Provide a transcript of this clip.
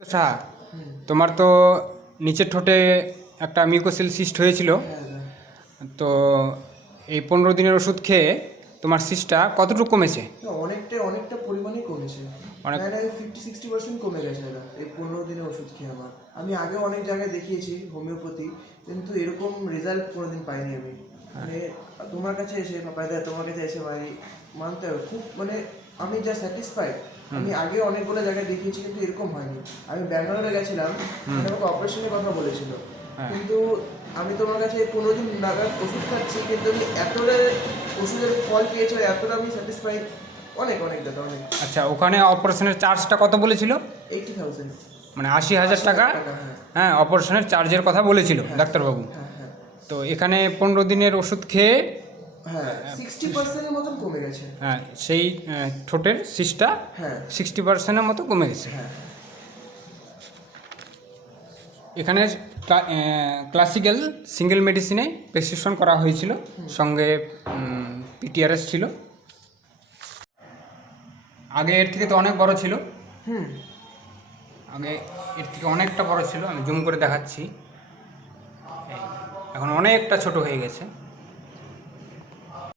আচ্ছা, তোমার তো নিচের ঠোঁটে একটা মিউকোসিল সিস্ট হয়েছিল। তো এই 15 দিনের ওষুধ খেয়ে তোমার সিস্টটা কতটুকু কমেছে? অনেকটা পরিমাণে কমেছে। অনেক। প্রায় 50-60% কমে গেছে দাদা এই 15 দিনের ওষুধ খেয়ে আমার। আমি আগেও অনেক জায়গায় দেখিয়েছি হোমিওপ্যাথি, কিন্তু এরকম রেজাল্ট কোনোদিন পাইনি আমি। মানে তোমার কাছে এসে পাপাইদা তোমার কাছে এসে ভাই মানতে হবে খুব, মানে আমি যা স্যাটিসফাইড। আমি আগে অনেকগুলো জায়গায় দেখিয়েছি কিন্তু এরকম হয়নি। আমি ব্যাঙ্গালোরে গেছিলাম, আমাকে অপারেশনের কথা বলেছিল, হ্যাঁ। কিন্তু আমি তোমার কাছে 15 দিন নাগাদ ওষুধ খাচ্ছি, কিন্তু আমি এতটা ওষুধের ফল পেয়েছি, এতটা আমি স্যাটিসফাইড। অনেক দাদা, অনেক। আচ্ছা, ওখানে অপারেশনের চার্জটা কত বলেছিল? 80,000। মানে 80,000 টাকা। হ্যাঁ। হ্যাঁ, অপারেশনের চার্জের কথা বলেছিল ডাক্তারবাবু। হ্যাঁ হ্যাঁ তো এখানে 15 দিনের ওষুধ খেয়ে হ্যাঁ 60%-এর মতন কমে গেছে। হ্যাঁ, সেই ঠোঁটের সিস্টটা হ্যাঁ 60%-এর মতো কমে গেছে। হ্যাঁ এখানে ক্লাসিক্যাল সিঙ্গেল মেডিসিনে প্রেসক্রিপশন করা হয়েছিল, সঙ্গে পিটিআরএস ছিল। আগে এর থেকে তো অনেক বড় ছিল। হুম আগে এর থেকে অনেকটা বড় ছিল, আমি জুম করে দেখাচ্ছি। এই, এখন অনেকটা ছোট হয়ে গেছে।